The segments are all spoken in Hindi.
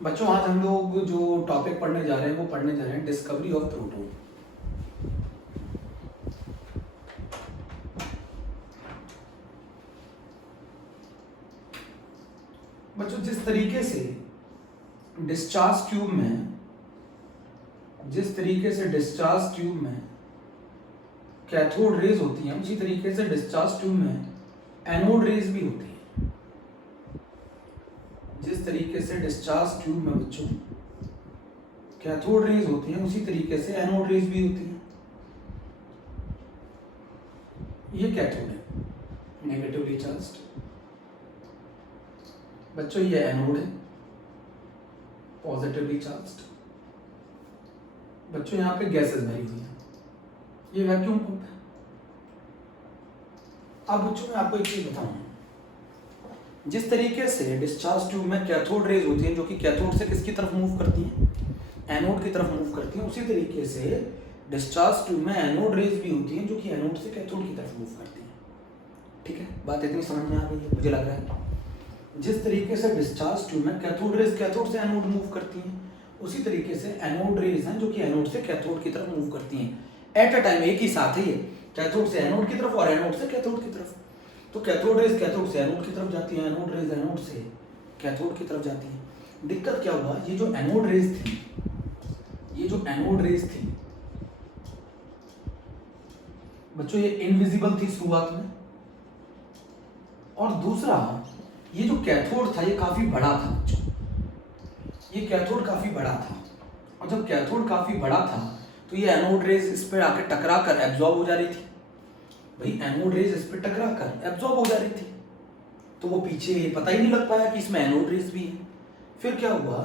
बच्चों आज हम लोग जो टॉपिक पढ़ने जा रहे हैं वो पढ़ने जा रहे हैं डिस्कवरी ऑफ प्रोटॉन। बच्चों जिस तरीके से डिस्चार्ज ट्यूब में कैथोड रेज होती हैं, उसी तरीके से डिस्चार्ज ट्यूब में एनोड रेज भी होती हैं। जिस तरीके से डिस्चार्ज ट्यूब में बच्चों कैथोड रेज होती हैं, उसी तरीके से एनोड रेज भी होती हैं। ये कैथोड है नेगेटिवली चार्ज्ड, बच्चों ये एनोड है पॉजिटिवली चार्ज्ड। बच्चों यहाँ पे गैसेस भरी हुई हैं, ये वैक्यूम पंप है। अब बच्चों मैं आपको एक चीज बताऊं, जिस तरीके से डिस्चार्ज ट्यूब में कैथोड रेज होती हैं जो कि कैथोड से किसकी तरफ मूव करती हैं, एनोड की तरफ मूव करती हैं, उसी तरीके से डिस्चार्ज ट्यूब में एनोड रेज भी होती हैं जो कि एनोड से कैथोड की तरफ मूव करती हैं। ठीक है, बात इतनी समझ में आ गई है मुझे लग रहा है। जिस तरीके से डिस्चार्ज ट्यूब में कैथोड रेज कैथोड से एनोड मूव करती हैं, उसी तरीके से एनोड रेज हैं जो कि एनोड से कैथोड की तरफ मूव करती हैं एट अ टाइम, एक ही साथ ही है, कैथोड से एनोड की तरफ और एनोड से कैथोड की तरफ। तो कैथोड रेज कैथोड से एनोड की तरफ जाती है, एनोड रेज एनोड से कैथोड की तरफ जाती है। दिक्कत क्या हुआ, ये जो एनोड रेज थी बच्चों, ये इनविजिबल थी शुरुआत में, और दूसरा ये जो कैथोड था ये काफी बड़ा था बच्चों, ये कैथोड काफी बड़ा था, और जब कैथोड काफी बड़ा था तो ये एनोड रेज इस पर आके टकरा कर एब्जॉर्ब हो जा रही थी। भाई एनोड रेज इस पर टकरा कर एब्जॉर्ब हो जा रही थी, तो वो पीछे पता ही नहीं लग पाया कि इसमें एनोड रेज भी है। फिर क्या हुआ,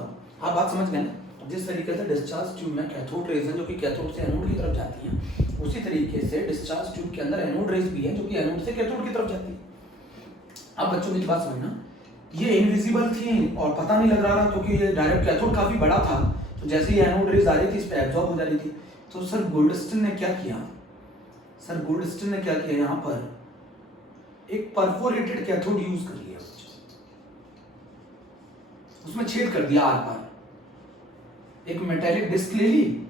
आप बात समझ गए ना, जिस तरीके से डिस्चार्ज ट्यूब में कैथोड रेज हैं जो कि कैथोड से एनोड की तरफ जाती हैं, उसी तरीके से डिस्चार्ज ट्यूब के अंदर एनोड रेज भी है जो कि एनोड से कैथोड की तरफ जाती है। अब बच्चों मेरी बात समझना, ये इनविजिबल थी और पता नहीं लग रहा था क्योंकि ये डायरेक्ट कैथोड काफी बड़ा था, तो जैसे ही एनोड रेज आ रही थी इस पे एब्जॉर्ब हो जा रही थी। तो सर गोल्डस्टन ने क्या किया, यहाँ पर एक परफोरेटेड कैथोड यूज कर लिया, उसमें छेद कर दिया आर पार, एक मेटेलिक डिस्क ले ली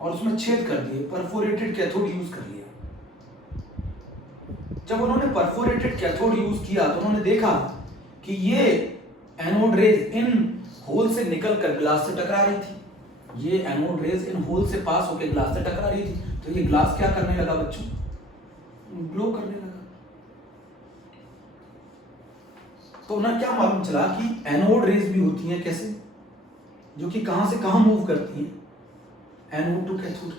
और उसमें छेद कर दिए, परफोरेटेड कैथोड यूज कर लिया। जब उन्होंने परफोरेटेड कैथोड यूज किया तो उन्होंने देखा कि ये एनोड रेज इन होल से निकलकर ग्लास से टकरा रही थी, ये एनोड रेज इन होल से पास होकर ग्लास से टकरा रही थी, तो ये ग्लास क्या करने लगा बच्चों, ग्लो करने लगा। तो उन्हें क्या मालूम चला कि एनोड रेज भी होती हैं कैसे, जो कि कहां से कहां मूव करती हैं, एनोड टू कैथोड।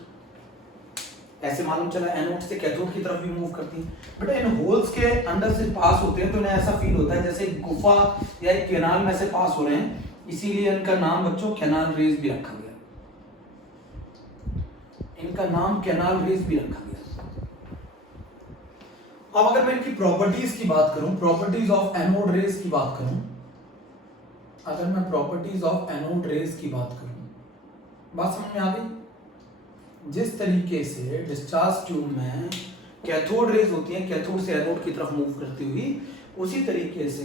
ऐसे मालूम चला एनोड से कैथोड की तरफ भी मूव करती हैं। बेटा इन होल्स के अंदर से पास होते हैं तो उन्हें ऐसा फील होता है जैसे एक गुफा या एक कैनाल में से पास हो रहे हैं, इसीलिए इनका नाम बच्चों कैनाल रेज भी रखा गया, इनका नाम कैनाल रेज भी रखा गया। अब अगर मैं इनकी प्रॉपर्टीज की बात करूं, प्रॉपर्टीज ऑफ एनोड रेज की बात करूं, अगर मैं प्रॉपर्टीज ऑफ एनोड रेज की बात करूं, बात समझ में आ गई। जिस तरीके से डिस्चार्ज ट्यूब में कैथोड रेज होती हैं कैथोड से एनोड की तरफ मूव करती हुई, उसी तरीके से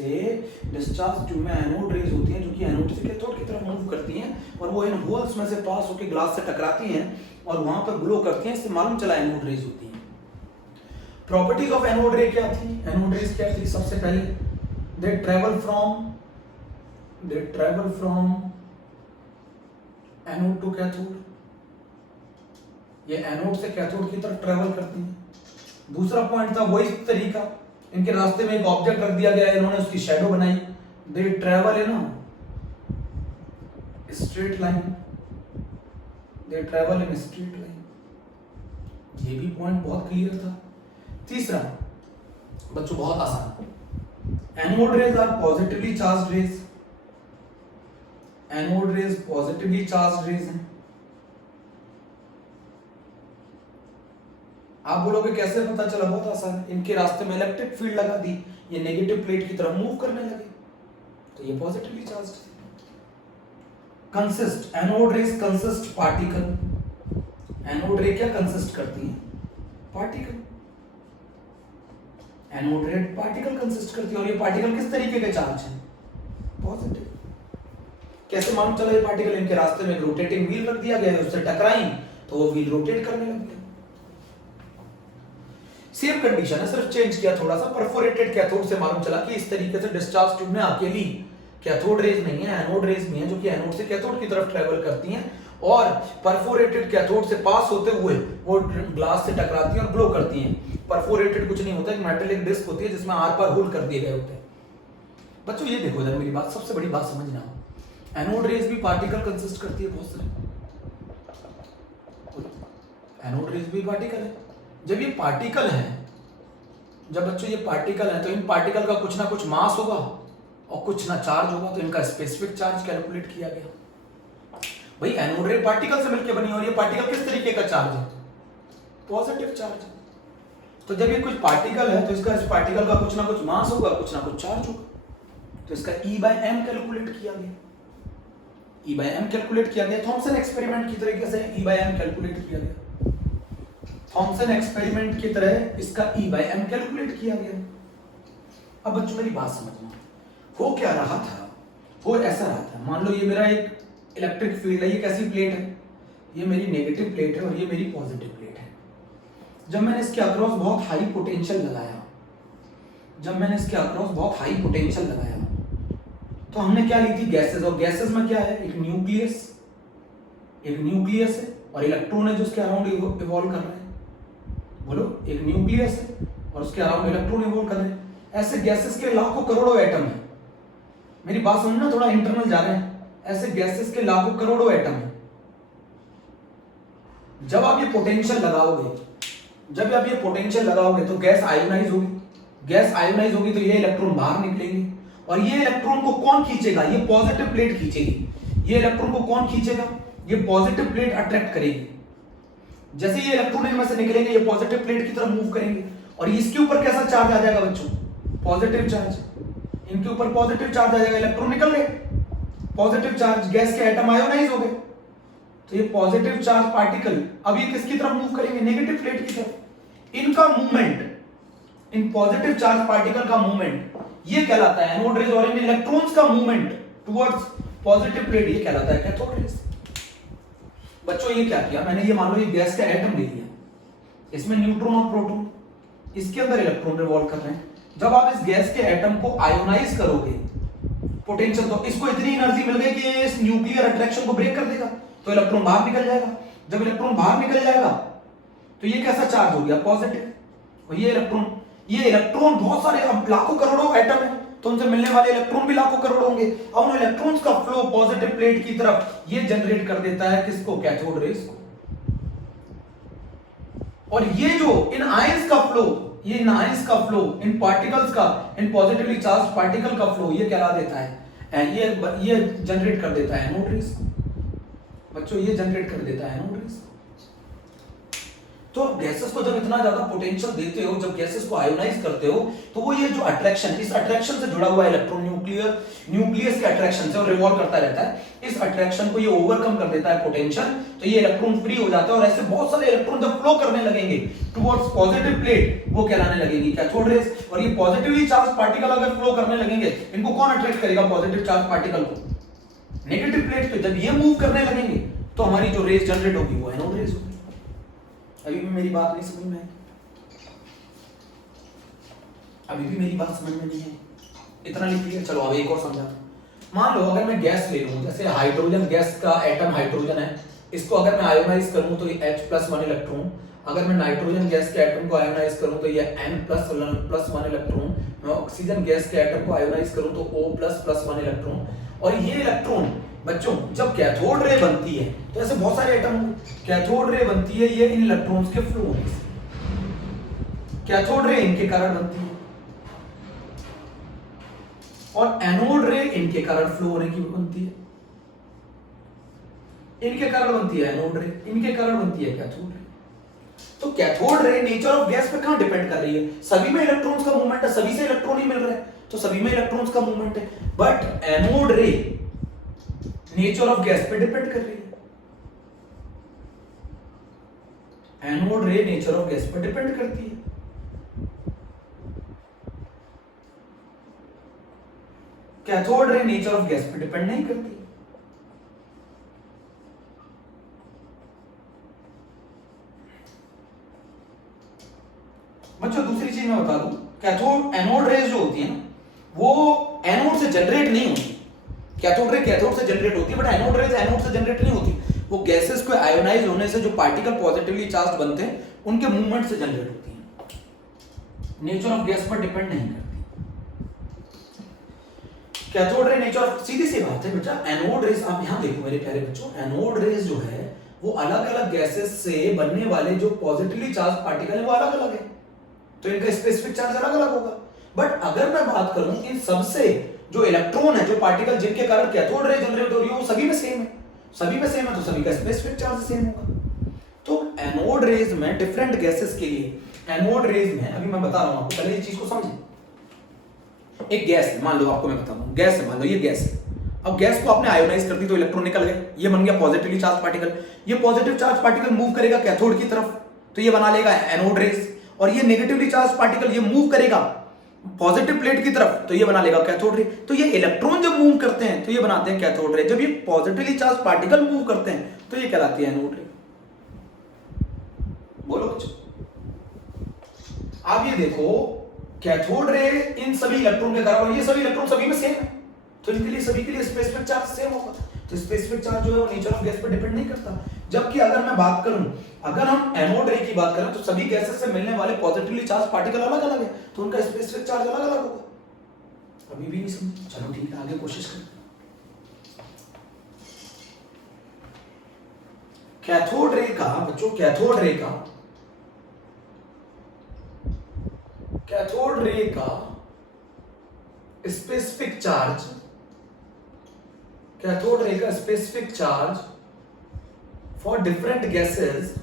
डिस्चार्ज ट्यूब में एनोड रेज होती हैं जो कि एनोड से कैथोड की तरफ मूव करती हैं, और वो इन होल्स में से पास होकर ग्लास से टकराती हैं और वहां पर ग्लो करती हैं, इससे मालूम चला एनोड रेज होती हैं। प्रॉपर्टीज ऑफ एनोड रे क्या थी, एनोड रेज क्या थी, सबसे पहले they travel from anode to cathode, ये एनोड से कैथोड की तरफ ट्रेवल करती है। दूसरा पॉइंट था वही तरीका, इनके रास्ते में एक ऑब्जेक्ट रख दिया गया, इन्होंने उसकी शैडो बनाई, they travel in straight line, ये भी पॉइंट बहुत क्लियर था। तीसरा बच्चों बहुत आसान, anode rays are positively charged rays, anode rays positively charged rays हैं। आप बोलोगे कैसे पता चला, बहुत आसान, इनके रास्ते में इलेक्ट्रिक फील्ड लगा दी, ये नेगेटिव प्लेट की तरफ मूव करने लगे, तो ये positively charged. Consist, anode rays consist particle, anode रे क्या कंसिस्ट करती है, पार्टिकल, एनोड रे पार्टिकल कंसिस्ट करती है, और ये पार्टिकल किस तरीके के चार्ज है, पॉजिटिव। कैसे मालूम चला ये पार्टिकल? इनके रास्ते में एक रोटेटिंग व्हील रख दिया गया है, उससे टकराई तो वो व्हील रोटेट करने लग गया। सेम कंडीशन है, सिर्फ चेंज किया थोड़ा सा। परफोरेटेड कैथोड से मालूम चला कि इस तरीके से डिस्चार्ज ट्यूब में अकेली कैथोड रेज नहीं है, एनोड रेज भी है, जो कि एनोड से कैथोड की तरफ ट्रेवल करती हैं और परफोरेटेड कैथोड से पास होते हुए वो ग्लास से टकराती हैं और ग्लो करती हैं। परफोरेटेड कुछ नहीं होता, एक मेटेलिक डिस्क होती है जिसमें आर पार होल कर दिए गए होते हैं। बच्चों ये देखो जरा मेरी बात, सबसे बड़ी बात समझना, एनोड रेज भी पार्टिकल कंसिस्ट करती है बहुत सारे। एनोड रेज भी पार्टिकल है। जब ये पार्टिकल है, जब बच्चों ये पार्टिकल है, तो इन पार्टिकल का कुछ ना कुछ मास होगा और कुछ ना चार्ज होगा, तो इनका स्पेसिफिक चार्ज कैलकुलेट किया गया। भाई एनोड रे पार्टिकल से मिलकर बनी और ये पार्टिकल किस तरीके का चार्ज है? Positive charge. तो जब ये कुछ पार्टिकल है तो इसका इस पार्टिकल का कुछ ना कुछ मास होगा, कुछ ना कुछ चार्ज होगा, तो इसका E/m कैलकुलेट किया गया। E/m कैलकुलेट किया गया थॉमसन एक्सपेरिमेंट की तरीके से E/m कैलकुलेट किया गया। थॉमसन एक्सपेरिमेंट की तरह इसका E/m कैलकुलेट किया गया। अब बच्चों मेरी बात समझना, हो क्या रहा था? हो ऐसा रहा था, मान लो ये मेरा एक इलेक्ट्रिक फील्ड है, ये कैसी प्लेट है? ये मेरी नेगेटिव प्लेट है और ये मेरी पॉजिटिव प्लेट है। जब मैंने इसके अक्रॉस बहुत हाई पोटेंशियल लगाया, तो हमने क्या ली थी? गैसेस। और गैसेस में क्या है? एक न्यूक्लियस है और इलेक्ट्रॉन है जो उसके अराउंड इवॉल्व कर रहे हैं। बोलो, एक न्यूक्लियस है और उसके अराउंड इलेक्ट्रॉन इवॉल्व कर रहे हैं। ऐसे गैसेस के लाखों करोड़ों एटम है। मेरी बात समझना, थोड़ा इंटरनल जा रहे हैं। ऐसे गैसेस के लाखों करोड़ों एटम है। जब आप ये पोटेंशियल लगाओगे, तो गैस आयोनाइज होगी, तो ये इलेक्ट्रॉन बाहर निकलेंगे और ये इलेक्ट्रॉन को कौन खींचेगा? ये पॉजिटिव प्लेट खींचेगी। ये इलेक्ट्रॉन को कौन खींचेगा? ये पॉजिटिव प्लेट अट्रैक्ट करेगी। जैसे ये इलेक्ट्रॉन इनमें से निकलेंगे, ये पॉजिटिव प्लेट की तरफ मूव करेंगे और इसके ऊपर कैसा चार्ज आ जाएगा बच्चों? Positive charge. इनके ऊपर पॉजिटिव चार्ज आ जाएगा, इलेक्ट्रॉन निकल गए, पॉजिटिव चार्ज, गैस के एटम आयोनाइज हो गए। तो ये पॉजिटिव चार्ज पार्टिकल अब ये किसकी तरफ मूव करेंगे? नेगेटिव प्लेट की तरफ। इनका movement, in positive charge particle का मूवमेंट ये कहलाता है एनोड रेज, और इन इलेक्ट्रॉन्स का मूवमेंट टुवर्ड्स पॉजिटिव प्लेट ये कहलाता है कैथोड रेज। बच्चों ये क्या किया मैंने? ये मान लो ये गैस का एटम ले लिया, इसमें न्यूट्रॉन और प्रोटॉन, इसके अंदर इलेक्ट्रॉन रिवॉल्व कर रहे हैं। जब आप इस गैस के एटम को आयोनाइज करोगे, पोटेंशियल, तो इसको इतनी एनर्जी मिल गई कि ये इस न्यूक्लियर अट्रैक्शन को ब्रेक कर देगा, तो इलेक्ट्रॉन बाहर निकल जाएगा। जब इलेक्ट्रॉन बाहर निकल जाएगा तो ये कैसा चार्ज हो गया? पॉजिटिव। और ये इलेक्ट्रॉन बहुत सारे, अब लाखों करोड़ों एटम है, तो उनसे मिलने वाले इलेक्ट्रॉन भी लाखों करोड़ होंगे। अब उन इलेक्ट्रॉन्स का फ्लो पॉजिटिव प्लेट की तरफ ये जनरेट कर देता है किसको? कैथोड रेज को। और ये जो इन आयंस का फ्लो, इन पार्टिकल्स का, इन पॉजिटिवली चार्ज पार्टिकल का फ्लो ये कहला देता है, ये जनरेट कर देता है एनोड रेज को। बच्चों ये जनरेट कर देता है एनोड रेज। तो गैसेस को जब इतना ज्यादा पोटेंशियल देते हो, जब गैसेस को आयोनाइज करते हो, तो वो ये जो अट्रैक्शन, इस अट्रैक्शन से जुड़ा हुआ इलेक्ट्रॉन न्यूक्लियस के अट्रैक्शन से रिवॉल्व करता रहता है, इस अट्रैक्शन को ये ओवरकम कर देता है पोटेंशियल, तो ये इलेक्ट्रॉन फ्री हो जाता है और ऐसे बहुत सारे इलेक्ट्रॉन जब फ्लो करने लगेंगे टुवर्ड्स पॉजिटिव प्लेट, वो कहलाने लगेंगी कैथोड रेज। और ये पॉजिटिवली चार्ज पार्टिकल अगर फ्लो करने लगेंगे, इनको कौन अट्रैक्ट करेगा? पॉजिटिव चार्ज पार्टिकल को, नेगेटिव प्लेट पे। जब ये मूव करने लगेंगे तो हमारी जो रेज जनरेट होगी वो एनोड रेज होगी। अभी भी मेरी बात नहीं समझ में आई? अभी भी मेरी बात समझ में नहीं है? इतना लिख लिया, चलो अब एक और समझा। मान लो अगर मैं गैस ले लूं, जैसे हाइड्रोजन गैस का एटम हाइड्रोजन है, इसको अगर मैं आयोनाइज करूं तो ये H+1 इलेक्ट्रॉन। अगर मैं नाइट्रोजन गैस के एटम को आयोनाइज करूं तो ये N+1 इलेक्ट्रॉन। मैं ऑक्सीजन गैस के एटम को आयोनाइज करूं तो O++1 इलेक्ट्रॉन। और ये इलेक्ट्रॉन बच्चों जब कैथोड रे बनती है, तो ऐसे बहुत सारे एटम, कैथोड रे बनती है ये इन इलेक्ट्रॉन्स के फ्लो होने से। कैथोड रे इनके कारण बनती है और एनोड रे इनके कारण फ्लो होने की बनती है। इनके कारण बनती है एनोड रे, इनके कारण बनती है कैथोड रे। तो cathode ray nature of gas पे कहां डिपेंड कर रही है? सभी में इलेक्ट्रॉन्स का मूवमेंट है, सभी से इलेक्ट्रॉन ही मिल रहा है, तो सभी में इलेक्ट्रॉन्स का मूवमेंट है। बट एनोड रे नेचर ऑफ गैस पे डिपेंड कर रही है। एनोड रे नेचर ऑफ गैस पे डिपेंड करती है। Cathode ray nature of gas पे डिपेंड नहीं करती। मैं बता दूं, कैथोड एनोड रेज जो होती है ना, वो एनोड से जनरेट नहीं होती। कैथोड रे कैथोड से जनरेट होती है, बट एनोड रेज एनोड से जनरेट नहीं होती। वो गैसेस को आयोनाइज होने से जो पार्टिकल पॉजिटिवली चार्ज बनते हैं, उनके मूवमेंट से जनरेट होती है। नेचर ऑफ गैस पर डिपेंड नहीं करती। कैथोड रे नेचर, सीधी सी बात है बेटा, एनोड रेज, आप यहां देखो मेरे प्यारे बच्चों, एनोड रेज जो है वो अलग अलग गैसेस से बनने वाले जो पॉजिटिवली चार्ज पार्टिकल है वो अलग अलग है, तो इनका स्पेसिफिक चार्ज अलग अलग होगा। बट अगर मैं बात करूं कि सबसे जो इलेक्ट्रॉन है, जो पार्टिकल जिनके कारण कैथोड रे जनरेट हो रही है, वो सभी में सेम है, सभी में सेम है, तो सभी का स्पेसिफिक चार्ज सेम होगा। तो एनोड रेज में डिफरेंट गैसेस के लिए, एनोड रेज में अभी मैं बता रहा हूं आपको, पहले इस चीज को समझें। एक गैस है, मान लो आपको मैं बताता हूं, गैस है, मान लो ये गैस है। अब गैस को आपने आयोनाइज कर दी तो इलेक्ट्रॉन निकल गए, ये बन गया पॉजिटिवली चार्ज पार्टिकल। ये पॉजिटिव चार्ज पार्टिकल मूव करेगा कैथोड की तरफ, तो ये बना लेगा एनोड रेज। और ये नेगेटिवली चार्ज पार्टिकल ये मूव करेगा पॉजिटिव प्लेट की तरफ, तो ये बना लेगा कैथोड रे। तो ये इलेक्ट्रॉन जब मूव करते हैं तो ये बनाते हैं कैथोड रे। जब ये पॉजिटिवली चार्ज पार्टिकल मूव करते हैं तो ये कहलाती है एनोड रे। बोलो कुछ। आप ये देखो, कैथोड रे इन सभी इलेक्ट्रॉन के कारण, ये सभी इलेक्ट्रॉन सभी में सेम है, तो इनके लिए सभी के लिए स्पेसिफिक चार्ज सेम होगा। तो स्पेसिफिक चार्ज जो है वो नेचर ऑफ गैस पर डिपेंड नहीं करता। जबकि अगर मैं बात करूं, अगर हम एनोड रे की बात करें, तो सभी गैसेस से मिलने वाले पॉजिटिवली चार्ज पार्टिकल अलग अलग है, तो उनका स्पेसिफिक चार्ज अलग अलग होगा। अभी भी नहीं समझ, चलो ठीक है, आगे कोशिश करें। कैथोड रे का बच्चों, कैथोड रे का स्पेसिफिक चार्ज, कैथोड रे का specific charge for different gases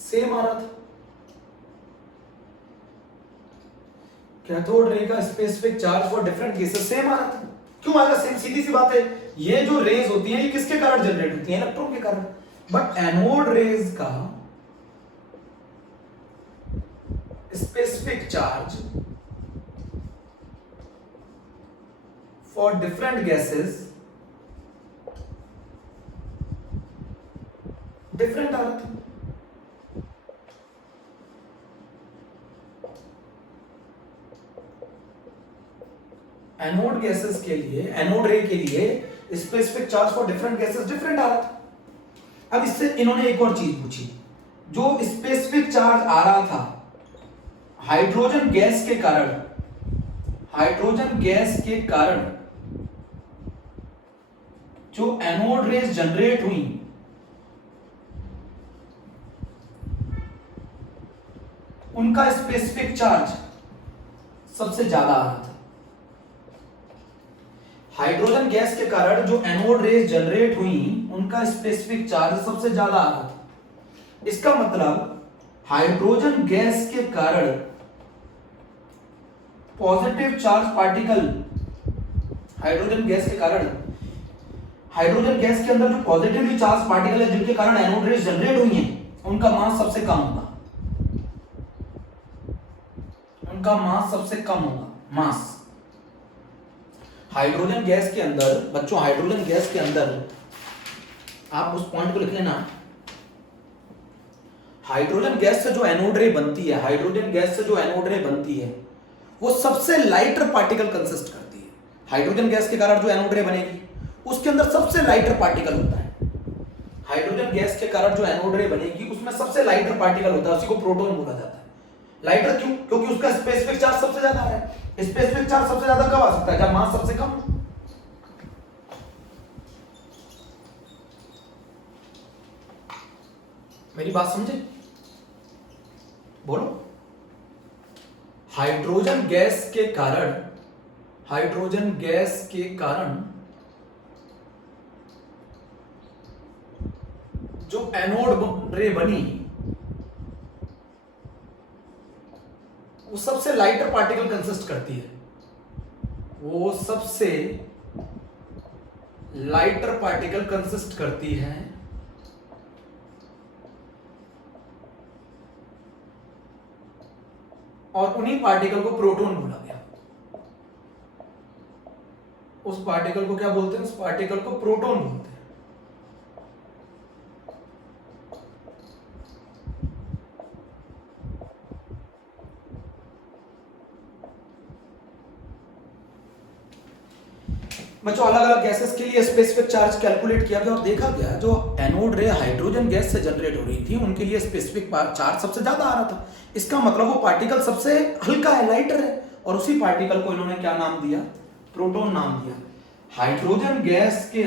same आ रहा था। कैथोड रे का specific charge for different gases same आ रहा था। क्यों आएगा सेम? सीधी सी बात है, ये जो रेज होती है ये किसके कारण जनरेट होती है? इलेक्ट्रॉन के कारण। बट एनोड रेज का specific charge for different gases different आ रहा था। एनोड गैसेस के लिए, एनोड रे के लिए specific charge for different gases different आ रहा था। अब इससे इन्होंने एक और चीज पूछी, जो स्पेसिफिक चार्ज आ रहा था हाइड्रोजन गैस के कारण, हाइड्रोजन गैस के कारण जो एनोड रेज जनरेट हुई, उनका स्पेसिफिक चार्ज सबसे ज्यादा आ रहा था। हाइड्रोजन गैस के कारण जो एनोड रेज जनरेट हुई, उनका स्पेसिफिक चार्ज सबसे ज्यादा आ रहा था। इसका मतलब हाइड्रोजन गैस के कारण positive charge particle, hydrogen gas के कारण, हाइड्रोजन गैस के अंदर जो पॉजिटिवली चार्ज पार्टिकल है जिनके कारण एनोड रेज जनरेट हुई हैं, उनका मास सबसे कम होगा, उनका मास सबसे कम होगा। मास हाइड्रोजन गैस के अंदर बच्चों, हाइड्रोजन गैस के अंदर आप उस पॉइंट को लिख लेना, हाइड्रोजन गैस से जो एनोड रे बनती है, हाइड्रोजन गैस से जो एनोड रे बनती है वो सबसे लाइटर पार्टिकल कंसिस्ट करती है। हाइड्रोजन गैस के कारण जो एनोड रे बनेगी उसके अंदर सबसे लाइटर पार्टिकल होता है। हाइड्रोजन गैस के कारण जो एनोड रे बनेगी उसमें सबसे लाइटर पार्टिकल होता है, उसी को प्रोटॉन बोला जाता है। लाइटर क्यों? क्योंकि उसका स्पेसिफिक चार्ज सबसे ज्यादा है। स्पेसिफिक चार्ज सबसे ज्यादा कब आ सकता है? जब मास सबसे कम हो। मेरी बात समझे? बोलो। हाइड्रोजन गैस के कारण, हाइड्रोजन गैस के कारण जो एनोड रे बनी वो सबसे लाइटर पार्टिकल कंसिस्ट करती है, वो सबसे लाइटर पार्टिकल कंसिस्ट करती है। और उन्हीं पार्टिकल को प्रोटॉन बोला गया। उस पार्टिकल को क्या बोलते हैं? उस पार्टिकल को प्रोटॉन बोलते हैं। बच्चों अलग अलग गैसेस के लिए स्पेसिफिक चार्ज कैलकुलेट किया गया और देखा गया जो एनोड रे हाइड्रोजन गैस से जनरेट हो रही थी उनके लिए स्पेसिफिक चार्ज सबसे ज्यादा आ रहा था। इसका मतलब वो पार्टिकल सबसे हल्का है, लाइटर है, और उसी पार्टिकल को इन्होंने क्या नाम दिया? प्रोटॉन नाम दिया। हाइड्रोजन गैस के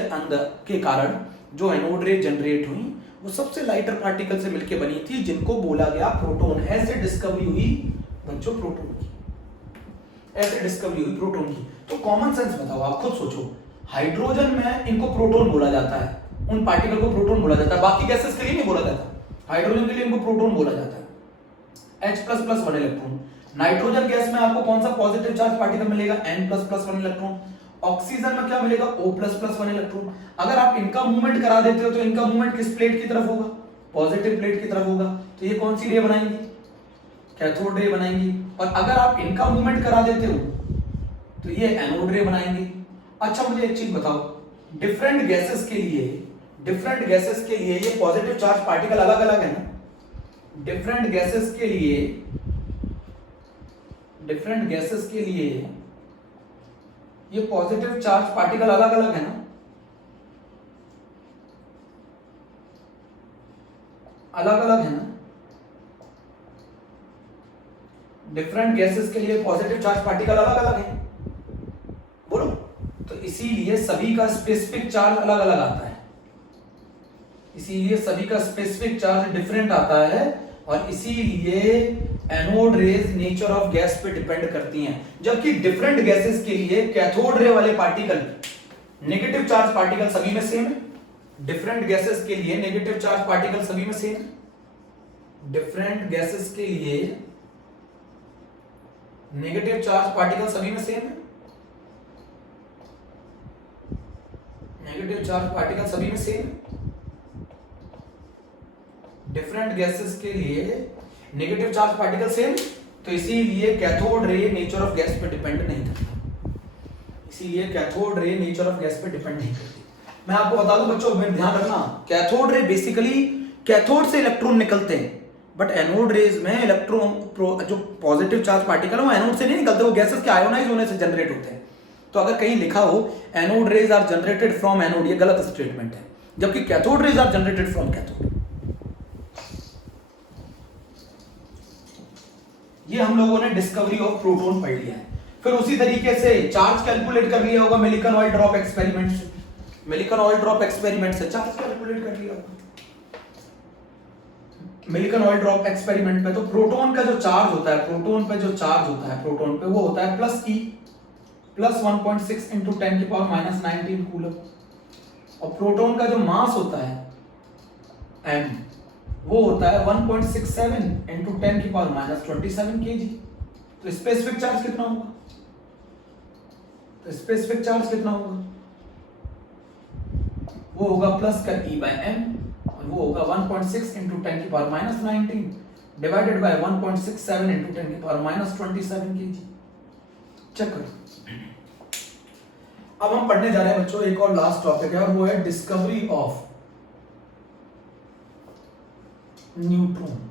अंदर के कारण जो एनोड रे जनरेट हुई वो सबसे लाइटर पार्टिकल से मिलकर बनी थी, जिनको बोला गया प्रोटॉन। ऐसे डिस्कवरी हुई बच्चों प्रोटॉन की, ऐसे डिस्कवरी हुई प्रोटॉन की। तो कॉमन सेंस बताओ, आप खुद सोचो, हाइड्रोजन में इनको प्रोटॉन बोला जाता है, उन पार्टिकल को प्रोटॉन बोला जाता है, बाकी गैसेस के लिए नहीं बोला जाता। हाइड्रोजन के लिए इनको प्रोटॉन बोला जाता है, H++ 1 इलेक्ट्रॉन। नाइट्रोजन गैस में आपको कौन सा पॉजिटिव चार्ज पार्टिकल मिलेगा? N++ 1 electron. ऑक्सीजन में क्या मिलेगा? O++ 1 electron. अगर आप इनका मूवमेंट करा देते हो तो इनका मूवमेंट किस प्लेट की तरफ होगा? पॉजिटिव प्लेट की तरफ होगा। तो ये कौन सी रे बनाएंगी? कैथोड रे बनाएंगी। और अगर आप इनका मूवमेंट करा देते हो तो ये एनोड रे बनाएंगे। अच्छा मुझे एक चीज बताओ, डिफरेंट गैसेस के लिए ये पॉजिटिव चार्ज पार्टिकल अलग अलग है ना? डिफरेंट गैसेस के लिए ये पॉजिटिव चार्ज पार्टिकल अलग अलग है ना? अलग अलग है ना? डिफरेंट गैसेस के लिए पॉजिटिव चार्ज पार्टिकल अलग अलग है, बोलो। तो इसीलिए सभी का स्पेसिफिक चार्ज अलग अलग आता है, इसीलिए सभी का स्पेसिफिक चार्ज डिफरेंट आता है, और इसीलिए anode rays nature of gas पे डिपेंड करती हैं। जबकि डिफरेंट गैसेस के लिए कैथोड रे वाले पार्टिकल, नेगेटिव चार्ज पार्टिकल सभी में सेम है। डिफरेंट गैसेस के लिए नेगेटिव चार्ज पार्टिकल सभी में सेम है। डिफरेंट गैसेस के लिए नेगेटिव चार्ज पार्टिकल सभी में सेम है। नेगेटिव चार्ज पार्टिकल सभी में सेम है। डिफरेंट गैसेस के लिए नेगेटिव चार्ज पार्टिकल सेम, तो इसीलिए cathode ray nature of gas पे डिपेंड नहीं करता। इसीलिए cathode ray nature of gas पे डिपेंड नहीं करती। मैं आपको बता दूं बच्चों, ध्यान रखना, कैथोड रे बेसिकली कैथोड से इलेक्ट्रॉन निकलते हैं, बट एनोड रेज में इलेक्ट्रॉन जो पॉजिटिव चार्ज पार्टिकल है वो एनोड से नहीं निकलते, वो गैसेस के आयोनाइज होने से जनरेट होते हैं। तो अगर कहीं लिखा हो anode rays are generated from anode, ये गलत स्टेटमेंट है, जबकि cathode rays are generated from cathode. ये हम लोगों ने डिस्कवरी ऑफ प्रोटॉन पढ़ लिया है। फिर उसी तरीके से चार्ज कैलकुलेट कर लिया होगा मिलिकन ऑयल ड्रॉप एक्सपेरिमेंट से। मिलिकन ऑयल ड्रॉप एक्सपेरिमेंट से चार्ज कैलकुलेट कर लिया होगा। मिलिकन ऑयल ड्रॉप एक्सपेरिमेंट में तो प्रोटॉन का जो चार्ज होता है, प्रोटॉन पे जो चार्ज होता है, प्रोटॉन पे वो होता है +E +1.6 × 10⁻⁻19 कूलम, और प्रोटॉन का जो मास होता है m, वो होता है 1.67 × 10⁻⁻27 kg। तो स्पेसिफिक चार्ज कितना होगा? तो स्पेसिफिक चार्ज कितना होगा? वो होगा +E/m, और वो होगा 1.6 × 10⁻⁻19 डिवाइडेड बाय 1.67 × 10⁻⁻27 kg। चेक करो। अब हम पढ़ने जा रहे हैं बच्चों, एक और लास्ट टॉपिक है, और वो है discovery of neutron.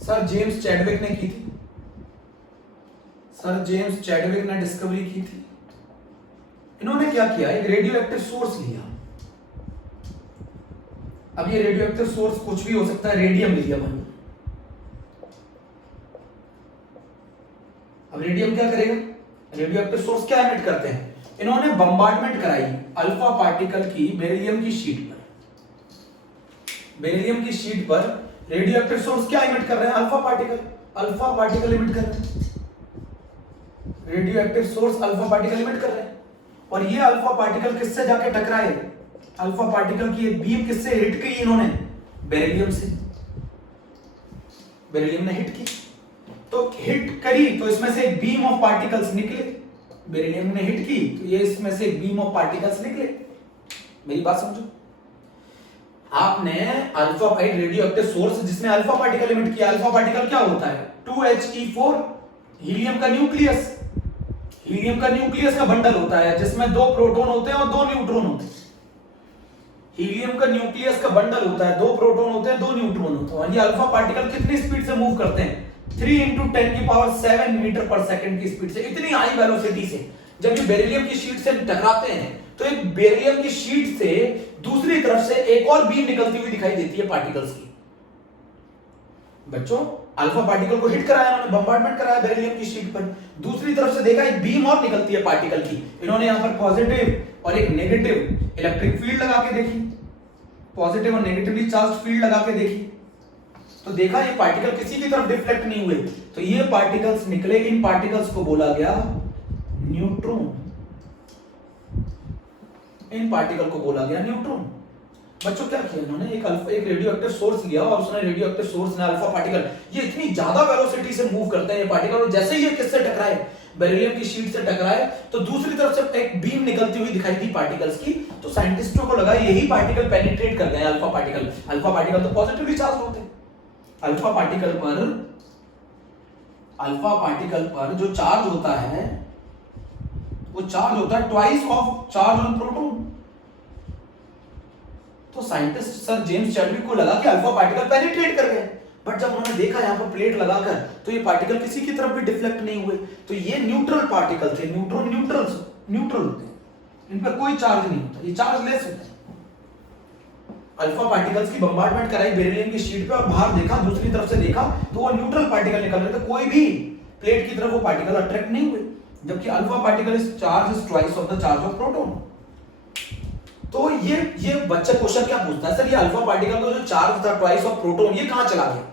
Sir James Chadwick ने की थी, सर जेम्स चैडविक ने डिस्कवरी की थी। इन्होंने क्या किया, एक रेडियो एक्टिव सोर्स लिया। अब ये रेडियो एक्टिव सोर्स कुछ भी हो सकता है, रेडियम लिया मैंने। अब रेडियम क्या करेगा? रेडियो एक्टिव सोर्स क्या एमिट करते हैं? इन्होंने बम्बार्डमेंट कराई अल्फा पार्टिकल की बेरिलियम की शीट पर। बेरिलियम की शीट पर रेडियो एक्टिव सोर्स क्या एमिट कर रहे हैं? अल्फा पार्टिकल एमिट कर रहे हैं। Radio active source alpha particle emit कर रहे हैं, और ये अल्फा पार्टिकल किससे जाके टकराए? अल्फा पार्टिकल की एक बीम किससे हिट की इन्होंने? बेरिलियम से। बेरिलियम ने हिट की, तो हिट करी तो इसमें से एक बीम ऑफ पार्टिकल्स निकले। बेरिलियम ने हिट की तो ये इसमें से एक बीम ऑफ पार्टिकल्स निकले। मेरी बात समझो, आपने अल्फा एक रेडियो एक्टिव सोर्स जिसने अल्फा पार्टिकल एमिट किया। अल्फा पार्टिकल क्या होता है? 2He4, हीलियम का न्यूक्लियस। हीलियम का न्यूक्लियस का बंडल होता है जिसमें 2 प्रोटॉन होते हैं और 2 न्यूट्रॉन होते हैं। हीलियम का न्यूक्लियस का बंडल होता है, 2 प्रोटॉन होते हैं 2 न्यूट्रॉन होते हैं, और ये अल्फा पार्टिकल कितनी स्पीड से मूव करते हैं, 3 × 10⁷ मीटर पर सेकंड की स्पीड से, इतनी हाई वेलोसिटी से। जब ये बेरिलियम की शीट से टकराते हैं तो एक बेरिलियम की शीट से दूसरी तरफ से एक और बीम निकलती हुई दिखाई देती है पार्टिकल्स की। बच्चों अल्फा पार्टिकल को हिट कराया उन्होंने, बम्बार्डमेंट कराया बेरिलियम की शीट पर, दूसरी तरफ से देखा एक बीम और निकलती है पार्टिकल की। इन्होंने यहां पर पॉजिटिव और एक नेगेटिव इलेक्ट्रिक फील्ड लगा के देखी, पॉजिटिव और नेगेटिवली चार्ज फील्ड लगा के देखी, तो देखा ये पार्टिकल किसी की तरफ डिफ्लेक्ट नहीं हुए, तो ये पार्टिकल्स निकले, इन पार्टिकल्स को बोला गया न्यूट्रॉन, इन पार्टिकल को बोला गया न्यूट्रॉन। बच्चों क्या किया इन्होंने, एक रेडियो एक्टिव सोर्स लिया और उसने रेडियो एक्टिव सोर्स ने अल्फा पार्टिकल, ये इतनी ज्यादा वेलोसिटी से मूव करते हैं ये पार्टिकल, और जैसे ही ये किससे टकराए, बेरिलियम की शीट से टकराए, तो दूसरी तरफ से एक बीम निकलती हुई दिखाई दी पार्टिकल्स की। तो साइंटिस्टों को लगा यही पार्टिकल पेनिट्रेट कर गए अल्फा पार्टिकल। अल्फा पार्टिकल तो पॉजिटिवली चार्ज होते हैं, अल्फा पार्टिकल पर जो चार्ज होता है वो चार्ज होता है twice of charge on proton. तो साइंटिस्ट सर जेम्स चैडविक को लगा कि अल्फा पार्टिकल पेनिट्रेट कर गए, बट जब उन्होंने देखा यहां पर प्लेट लगाकर तो ये पार्टिकल किसी की तरफ भी डिफ्लेक्ट नहीं हुए, तो ये न्यूट्रल पार्टिकल थे। न्यूट्रॉन न्यूट्रल होते हैं, इन पर कोई चार्ज नहीं होता, ये चार्जलेस होते हैं। अल्फा पार्टिकल्स की बम्बार्डमेंट कराई बेरिलियम की शीट पे और बाहर देखा, दूसरी तरफ से देखा तो वो न्यूट्रल पार्टिकल निकल रहे थे, कोई भी प्लेट की तरफ वो पार्टिकल अट्रैक्ट नहीं हुए, जबकि alpha particle is charge is twice of the charge of proton. तो ये बच्चा क्वेश्चन क्या पूछता है, सर ये अल्फा पार्टिकल का जो चार्ज था ट्वाइस ऑफ प्रोटॉन, ये कहां चला गया,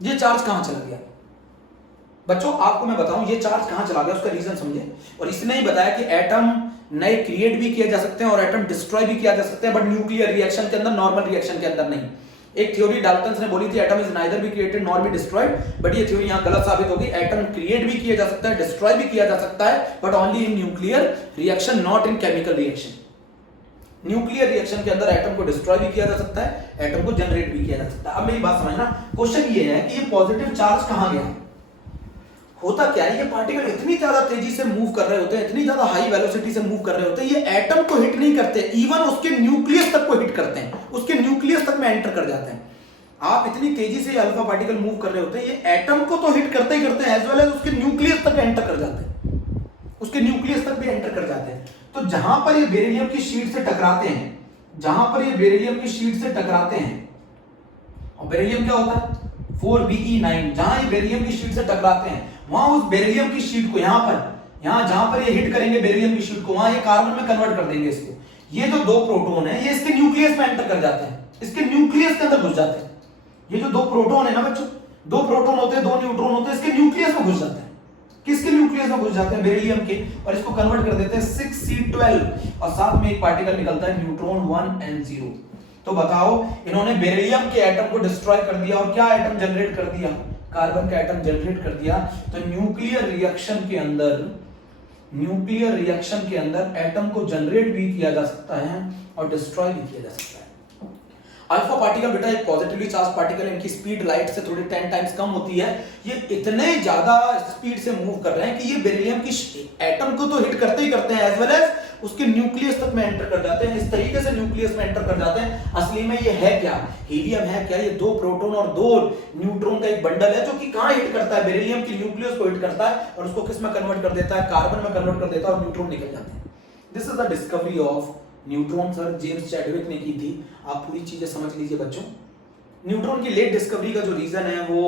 ये चार्ज कहां चला गया। बच्चों आपको मैं बताऊं ये चार्ज कहां चला गया, उसका रीजन समझे। और इसने ही बताया कि एटम नए क्रिएट भी किए जा सकते हैं और एटम डिस्ट्रॉय भी किया जा सकता है, बट न्यूक्लियर रिएक्शन के अंदर, नॉर्मल रिएक्शन के अंदर नहीं। एक थ्योरी डाल्टन्स ने बोली थी atom is neither be created nor be destroyed, but ये थ्योरी यहां गलत साबित होगी। एटम क्रिएट भी किया जा सकता है, डिस्ट्रॉय भी किया जा सकता है, but only in nuclear reaction, not in chemical reaction. Nuclear reaction के अंदर एटम को डिस्ट्रॉय भी किया जा सकता है, एटम को जनरेट भी किया जा सकता है। अब मेरी बात समझना, क्वेश्चन ये है कि ये पॉजिटिव चार्ज कहां गया, होता क्या है, ये पार्टिकल इतनी ज्यादा तेजी से मूव कर रहे होते हैं, इतनी ज्यादा हाई वेलोसिटी से मूव कर रहे होते हैं, ये एटम को हिट नहीं करते, इवन उसके न्यूक्लियस तक को हिट करते हैं, उसके न्यूक्लियस तक में एंटर कर जाते हैं। आप इतनी तेजी से अल्फा पार्टिकल मूव कर रहे होते हैं, ये एटम को तो हिट करते ही करते हैं, एज वेल एज उसके न्यूक्लियस तक एंटर कर जाते हैं, उसके न्यूक्लियस तक भी एंटर कर जाते हैं। तो जहां पर ये बेरिलियम की शीट से टकराते हैं, जहां पर ये बेरिलियम की शीट से टकराते हैं, और बेरिलियम क्या होता है 4Be9, जहां ये बेरिलियम की शीट से टकराते हैं, वहां उस बेरिलियम की शीट को यहां जहां पर ये हिट करेंगे बेरिलियम की शीट को, वहां ये कार्बन में कन्वर्ट कर देंगे इसको। ये जो 2 प्रोटॉन है ये इसके न्यूक्लियस में एंटर कर जाते हैं, इसके न्यूक्लियस के अंदर घुस जाते हैं। ये जो 2 प्रोटॉन है ना बच्चों, 2 प्रोटॉन होते हैं 2 न्यूट्रॉन होते हैं, इसके न्यूक्लियस में घुस जाते हैं। किसके न्यूक्लियस में घुस जाते हैं, बेरिलियम के, और इसको कन्वर्ट कर देते हैं 6C12, और साथ में एक पार्टिकल निकलता है न्यूट्रॉन 1n0। तो बताओ इन्होंने बेरिलियम के एटम को डिस्ट्रॉय कर दिया और क्या एटम जनरेट कर दिया, कार्बन का एटम जनरेट कर दिया। तो न्यूक्लियर रिएक्शन के अंदर एटम को जनरेट भी किया जा सकता है और डिस्ट्रॉय भी किया जा सकता है। अल्फा पार्टिकल बेटा एक पॉजिटिवली चार्ज पार्टिकल है, इनकी स्पीड लाइट से थोड़ी 10 टाइम्स कम होती है, ये इतने ज्यादा स्पीड से मूव कर रहे हैं कि ये बेरिलियम की एटम को तो हिट करते ही करते हैं, एज वेल एज उसके न्यूक्लियस तक में एंटर कर जाते हैं। इस तरीके से न्यूक्लियस में एंटर कर जाते हैं। असली में ये है क्या, हीलियम है क्या, ये 2 प्रोटॉन और 2 न्यूट्रॉन का एक बंडल है, जो कि कहां हिट करता है, बेरिलियम की न्यूक्लियस को हिट करता है और उसको किस में कन्वर्ट कर देता है, कार्बन में कन्वर्ट कर देता है और न्यूट्रॉन निकल जाते हैं। This is the discovery of neutron, sir James Chadwick ने की थी। आप पूरी चीजें समझ लीजिए बच्चों। न्यूट्रॉन की लेट डिस्कवरी का जो रीजन है वो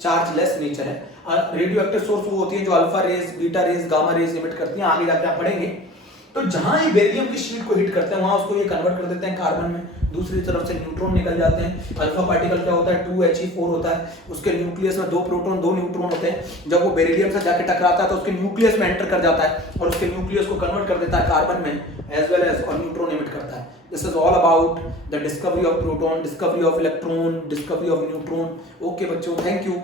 चार्जलेस नेचर है। रेडियो एक्टिव सोर्स वो होती है जो alpha rays, beta rays, gamma rays emit करती हैं, आगे जाके आप पढ़ेंगे। तो जहां ये बेरिलियम की शीट को हिट करते हैं वहां उसको ये कन्वर्ट कर देते हैं कार्बन में, दूसरी तरफ से न्यूट्रॉन निकल जाते हैं। अल्फा पार्टिकल क्या होता है 2He4 होता है, उसके न्यूक्लियस में 2 प्रोटॉन 2 न्यूट्रॉन होते हैं। जब वो बेरिलियम से जाके टकराता है तो उसके न्यूक्लियस में एंटर कर जाता है और उसके न्यूक्लियस को कन्वर्ट कर देता है कार्बन में, एज वेल एज और न्यूट्रॉन इमिट करता है। This is all about the discovery of proton, discovery of electron, discovery of neutron. Okay बच्चों, थैंक यू।